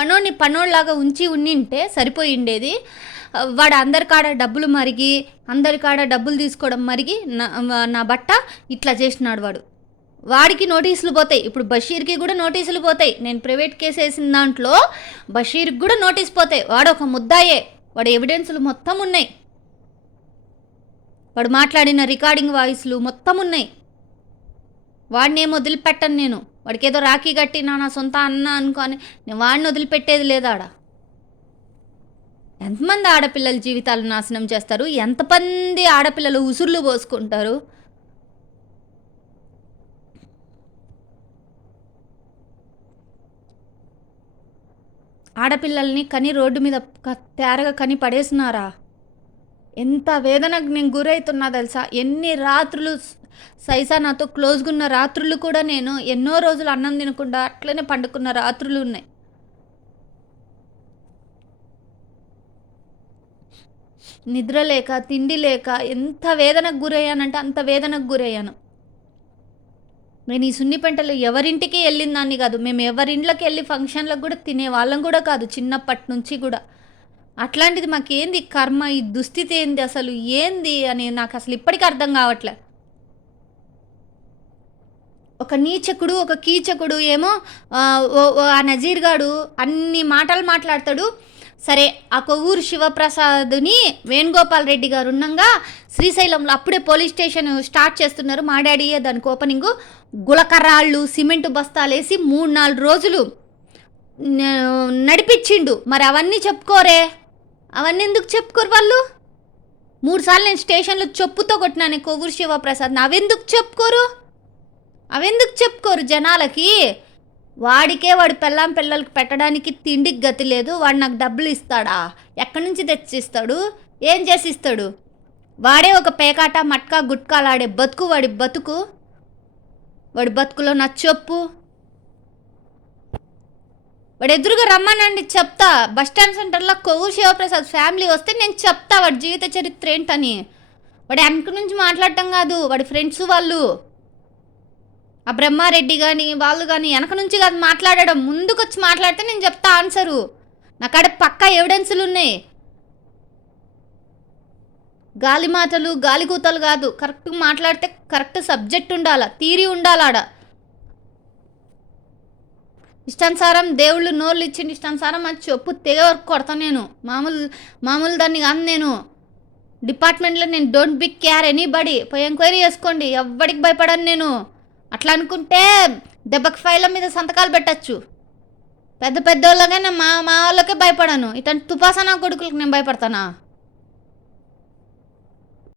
పనోడిని పనోడిలాగా ఉండింటే సరిపోయిండేది. వాడు అందరికాడ డబ్బులు మరిగి, అందరికాడ డబ్బులు తీసుకోవడం మరిగి నా బట్ట ఇట్లా చేసినాడు వాడు. వాడికి నోటీసులు పోతాయి. ఇప్పుడు బషీర్కి కూడా నోటీసులు పోతాయి. నేను ప్రైవేట్ కేసు వేసిన దాంట్లో బషీర్కి కూడా నోటీస్ పోతాయి. వాడు ఒక ముద్దాయే, వాడు ఎవిడెన్సులు మొత్తం ఉన్నాయి, వాడు మాట్లాడిన రికార్డింగ్ వాయిస్లు మొత్తం ఉన్నాయి. వాడిని ఏం వదిలిపెట్టను నేను. వాడికి ఏదో రాఖీ కట్టి నా సొంత అన్న అనుకోని నేను వాడిని వదిలిపెట్టేది లేదాడ. ఎంతమంది ఆడపిల్లల జీవితాలు నాశనం చేస్తారు, ఎంతమంది ఆడపిల్లలు ఉసుర్లు పోసుకుంటారు. ఆడపిల్లల్ని కని రోడ్డు మీద తేరగా కని పడేసినారా. ఎంత వేదనకు నేను గురవుతున్నా తెలుసా. ఎన్ని రాత్రులు సైసా నాతో క్లోజ్గా ఉన్న రాత్రులు కూడా నేను ఎన్నో రోజులు అన్నం తినకుండా అట్లనే పండుకున్న రాత్రులు ఉన్నాయి. నిద్ర లేక, తిండి లేక ఎంత వేదనకు గురయ్యానంటే అంత వేదనకు గురయ్యాను. నేను ఈ సున్నిపెంటలో ఎవరింటికి వెళ్ళిన దాన్ని కాదు, మేము ఎవరింట్లోకి వెళ్ళి ఫంక్షన్లకు కూడా తినే వాళ్ళం కూడా కాదు చిన్నప్పటి నుంచి కూడా. అట్లాంటిది మాకేంది కర్మ, ఈ దుస్థితి ఏంది అసలు ఏంది అని నాకు అసలు ఇప్పటికీ అర్థం కావట్లే. ఒక నీచకుడు, ఒక కీచకుడు ఏమో ఆ నజీర్ గాడు అన్ని మాటలు మాట్లాడతాడు. సరే, ఆ కొవ్వూరు శివప్రసాద్ని వేణుగోపాల్ రెడ్డి గారు ఉండగా శ్రీశైలంలో అప్పుడే పోలీస్ స్టేషన్ స్టార్ట్ చేస్తున్నారు. మా డాడీయే దానికి ఓపెనింగు. గులకర్రాళ్ళు, సిమెంటు బస్తాలు వేసి 3-4 రోజులు నడిపించిండు. మరి అవన్నీ చెప్పుకోరే, అవన్నీ ఎందుకు చెప్పుకోరు వాళ్ళు? 3 సార్లు నేను స్టేషన్లో చెప్పుతో కొట్టినాను కొవ్వూరు శివప్రసాద్. అవెందుకు చెప్పుకోరు జనాలకి? వాడికే వాడి పిల్లలకి పెట్టడానికి తిండికి గతి లేదు. వాడు నాకు డబ్బులు ఇస్తాడా? ఎక్కడి నుంచి తెచ్చిస్తాడు? ఏం చేసి ఇస్తాడు? వాడే ఒక పేకాట మట్కా గుట్కాలాడే బతుకు వాడి బతుకులో నా చెప్పు. వాడు ఎదురుగా రమ్మనండి చెప్తా. బస్టాండ్ సెంటర్లో కొవ్వూరు శివప్రసాద్ ఫ్యామిలీ వస్తే నేను చెప్తా వాడి జీవిత చరిత్ర ఏంటని. వాడు వెనక నుంచి మాట్లాడటం కాదు, వాడి ఫ్రెండ్స్ వాళ్ళు, ఆ బ్రహ్మారెడ్డి కానీ వాళ్ళు కానీ వెనక నుంచి కాదు మాట్లాడడం, ముందుకు వచ్చి మాట్లాడితే నేను చెప్తా ఆన్సరు. నాకాడ పక్కా ఎవిడెన్సులు ఉన్నాయి. గాలి మాటలు, గాలి కూతలు కాదు. కరెక్ట్గా మాట్లాడితే కరెక్ట్ సబ్జెక్ట్ ఉండాలా, థీరీ ఉండాలాడ. ఇష్టానుసారం దేవుళ్ళు నోళ్ళు ఇచ్చిండి, ఇష్టానుసారం అది చెప్పు తెగ వరకు కొడతా నేను. మామూలు దాన్ని కాదు నేను. డిపార్ట్మెంట్లో నేను డోంట్ బిగ్ కేర్ ఎనీబడి. పోయి ఎంక్వైరీ చేసుకోండి, ఎవ్వడికి భయపడను నేను. అట్లా అనుకుంటే దెబ్బకి ఫైళ్ళ మీద సంతకాలు పెట్టచ్చు. పెద్ద వాళ్ళకైనా మా వాళ్ళకే భయపడను. ఇట్లాంటి తుపాసనా కొడుకులకు నేను భయపడతానా?